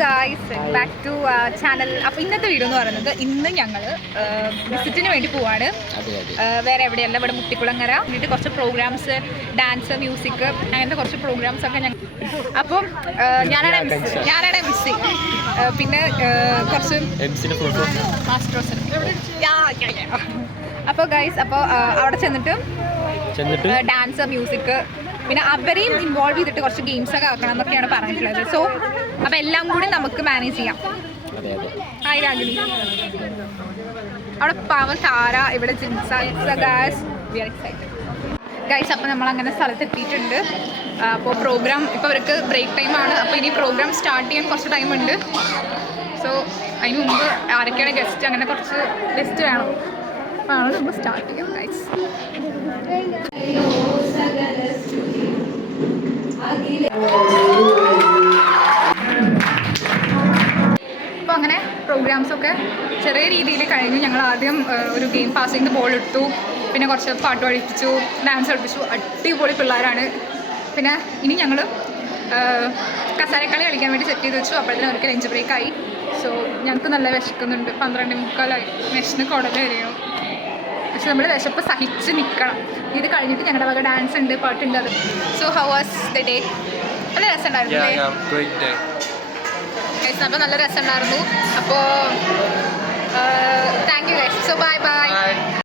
Guys back to channel. അപ്പോൾ ഇന്നത്തെ video എന്ന് പറയുന്നത് ഇന്ന് ഞങ്ങൾ വിസിറ്റിന് വേണ്ടി പോവാണ്. വേറെ എവിടെയല്ല, ഇവിടെ മുട്ടിക്കുളങ്ങര. എന്നിട്ട് കുറച്ച് പ്രോഗ്രാംസ്, ഡാൻസ്, മ്യൂസിക്, അങ്ങനത്തെ കുറച്ച് പ്രോഗ്രാംസ് ഒക്കെ ഞങ്ങൾ. അപ്പം ഞാനാണ് എം സി. പിന്നെ കുറച്ച് മാസ്റ്റേഴ്സ്. അപ്പോൾ ഗൈസ്, അപ്പോൾ അവിടെ ചെന്നിട്ട് ഡാൻസ്, മ്യൂസിക്, പിന്നെ അവരെയും ഇൻവോൾവ് ചെയ്തിട്ട് കുറച്ച് ഗെയിംസ് ഒക്കെ ആക്കണം എന്നൊക്കെയാണ് പറഞ്ഞിട്ടുള്ളത്. സോ അപ്പോൾ എല്ലാം കൂടി നമുക്ക് മാനേജ് ചെയ്യാം. ഹായ് രാഗിണി. അവിടെ പാവം താര, ഇവിടെ ഗൈസ്. അപ്പോൾ നമ്മളങ്ങനെ സ്ഥലത്ത് എത്തിയിട്ടുണ്ട്. അപ്പോൾ പ്രോഗ്രാം ഇപ്പോൾ അവർക്ക് ബ്രേക്ക് ടൈമാണ്. അപ്പോൾ ഇനി പ്രോഗ്രാം സ്റ്റാർട്ട് ചെയ്യാൻ കുറച്ച് ടൈമുണ്ട്. സോ അതിന് മുമ്പ് ആരൊക്കെയാണ് ഗസ്റ്റ്, അങ്ങനെ കുറച്ച് ഗസ്റ്റ് വേണം. അപ്പോൾ ആണ് നമ്മൾ സ്റ്റാർട്ട് ചെയ്യാം ഗൈസ്. അപ്പോൾ അങ്ങനെ പ്രോഗ്രാംസൊക്കെ ചെറിയ രീതിയിൽ കഴിഞ്ഞു. ഞങ്ങൾ ആദ്യം ഒരു ഗെയിം പാസിംഗ് ബോൾ എടുത്തു, പിന്നെ കുറച്ച് പാട്ട് പഠിപ്പിച്ചു, ഡാൻസ് പഠിപ്പിച്ചു. അടിപൊളി പിള്ളേരാണ്. പിന്നെ ഇനി ഞങ്ങൾ കസാരക്കളി കളിക്കാൻ വേണ്ടി സെറ്റ് ചെയ്ത് വെച്ചു. അപ്പോഴത്തേനും അവർക്ക് ലഞ്ച് ബ്രേക്കായി. സോ ഞങ്ങൾക്ക് നല്ല വിശക്കുന്നുണ്ട്. 12:45 വിശന്ന് കുടല് വരികയോ. പക്ഷെ നമ്മൾ വിശപ്പ് സഹിച്ച് നിൽക്കണം. ഇത് കഴിഞ്ഞിട്ട് ഞങ്ങളുടെ വക ഡാൻസ് ഉണ്ട്, പാട്ടുണ്ട്. അത് so how was the day? നല്ല രസമുണ്ടായിരുന്നു. അപ്പോൾ നല്ല രസമുണ്ടായിരുന്നു. അപ്പോൾ thank you guys. So bye bye.